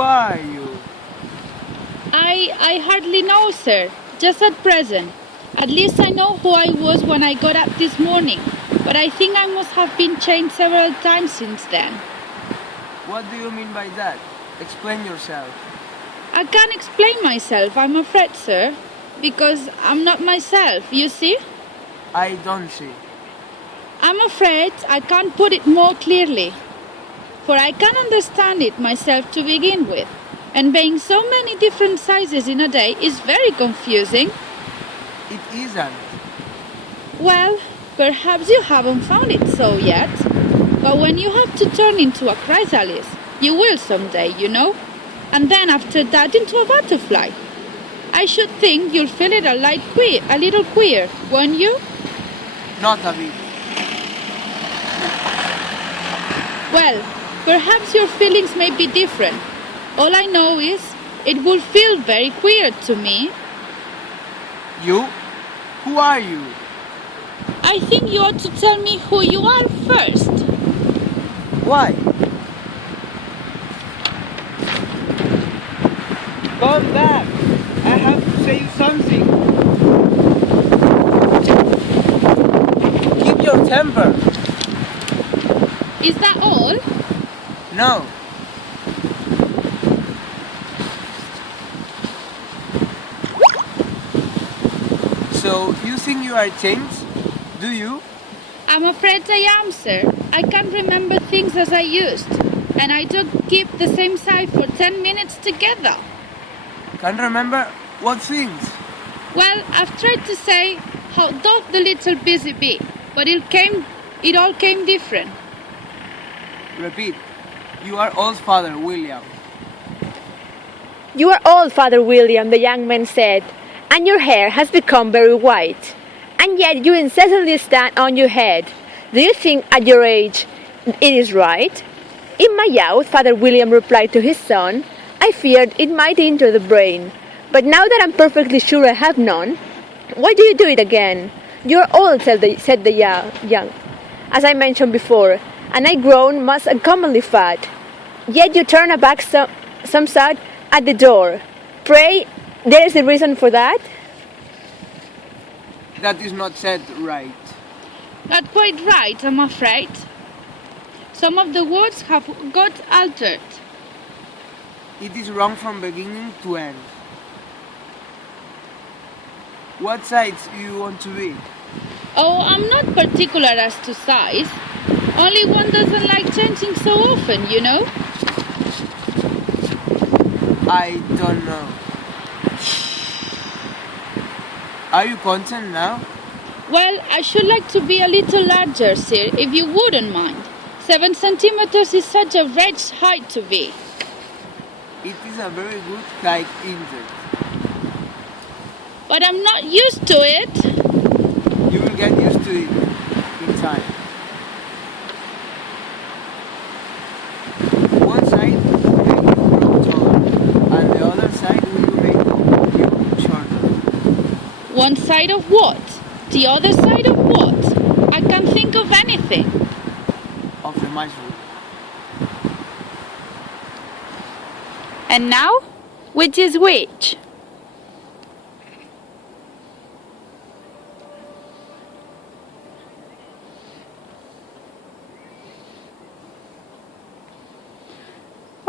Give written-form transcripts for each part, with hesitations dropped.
are you? I hardly know, sir. Just at present. At least I know who I was when I got up this morning. But I think I must have been changed several times since then. What do you mean by that? Explain yourself. I can't explain myself, I'm afraid, sir. Because I'm not myself, you see? I don't see. I'm afraid I can't put it more clearly. For I can't understand it myself to begin with. And being so many different sizes in a day is very confusing. It isn't. Well, perhaps you haven't found it so yet. But when you have to turn into a chrysalis, you will someday, you know? And then after that into a butterfly. I should think you'll feel it a little queer, won't you? Not a bit. Well, perhaps your feelings may be different. All I know is it will feel very queer to me. You? Who are you? I think you ought to tell me who you are first. Why? Come back. I have to say something. Keep your temper. Is that all? No. So, you think you are changed? Do you? I'm afraid I am, sir. I can't remember things as I used. And I don't keep the same sight for 10 minutes together. Can't remember what things? Well, I've tried to say how doth the little busy bee, but it all came different. Repeat. You are old, Father William. You are old, Father William, the young man said, and your hair has become very white. And yet you incessantly stand on your head. Do you think at your age it is right? In my youth, Father William replied to his son, I feared it might injure the brain. But now that I'm perfectly sure I have none, why do you do it again? You're old, said the young, as I mentioned before, and I grown most uncommonly fat. Yet you turn back some side at the door. Pray, there is a reason for that? That is not said right. Not quite right, I'm afraid. Some of the words have got altered. It is wrong from beginning to end. What size you want to be? Oh, I'm not particular as to size. Only one doesn't like changing so often, you know? I don't know. Are you content now? Well, I should like to be a little larger, sir, if you wouldn't mind. 7 centimeters is such a wretched height to be. It is a very good height indeed. But I'm not used to it. You will get used to it in time. One side will make you grow taller, and the other side will make you shorter. One side of what? The other side of what? I can't think of anything. Of the mushroom. And now, which is which?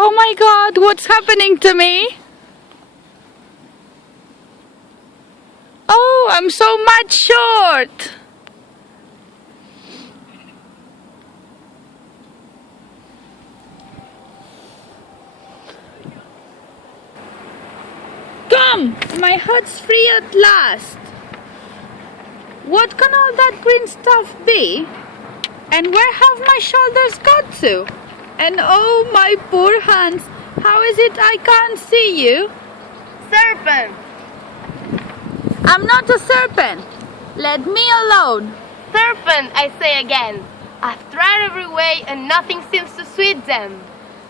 Oh my God, what's happening to me? Oh, I'm so much short. Come, my heart's free at last. What can all that green stuff be? And where have my shoulders got to? And oh, my poor hands, how is it I can't see you? Serpent! I'm not a serpent. Let me alone. Serpent, I say again. I've tried every way and nothing seems to suit them.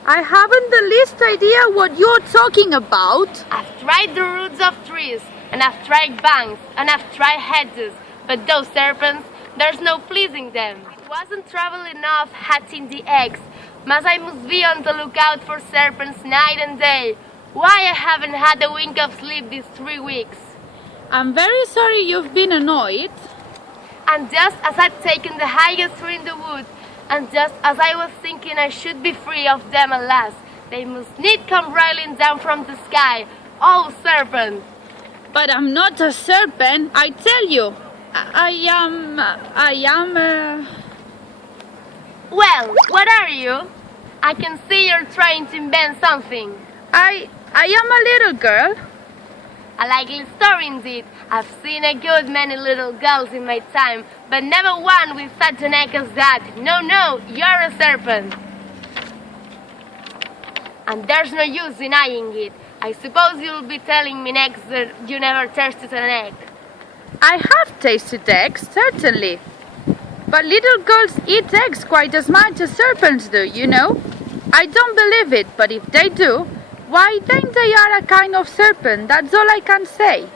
I haven't the least idea what you're talking about. I've tried the roots of trees, and I've tried banks, and I've tried hedges, but those serpents, there's no pleasing them. It wasn't trouble enough hatching the eggs, I must be on the lookout for serpents night and day. Why I haven't had a wink of sleep these 3 weeks. I'm very sorry you've been annoyed. And just as I'd taken the highest tree in the wood, and just as I was thinking I should be free of them at last, they must need come rolling down from the sky. Oh, serpent! But I'm not a serpent, I tell you. I am. Well, what are you? I can see you're trying to invent something. I am a little girl. A likely story indeed. I've seen a good many little girls in my time, but never one with such a neck as that. No, you're a serpent. And there's no use denying it. I suppose you'll be telling me next that you never tasted an egg. I have tasted eggs, certainly. But little girls eat eggs quite as much as serpents do, you know. I don't believe it, but if they do, why then they are a kind of serpent, that's all I can say.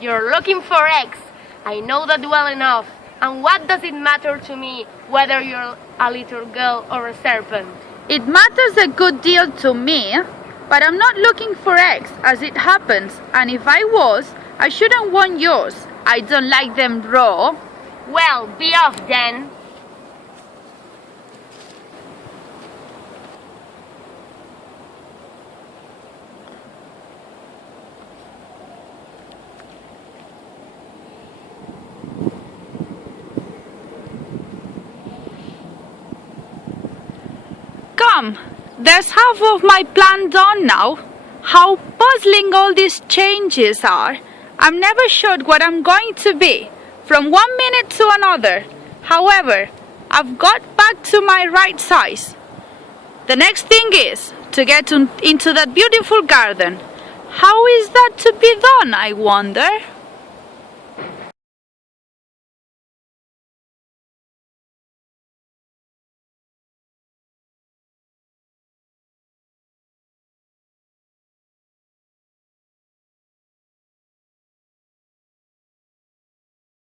You're looking for eggs. I know that well enough. And what does it matter to me whether you're a little girl or a serpent? It matters a good deal to me, but I'm not looking for eggs, as it happens, and if I was, I shouldn't want yours. I don't like them raw. Well, be off then. Come, there's half of my plan done now. How puzzling all these changes are. I'm never sure what I'm going to be, from 1 minute to another. However, I've got back to my right size. The next thing is to get into that beautiful garden. How is that to be done, I wonder?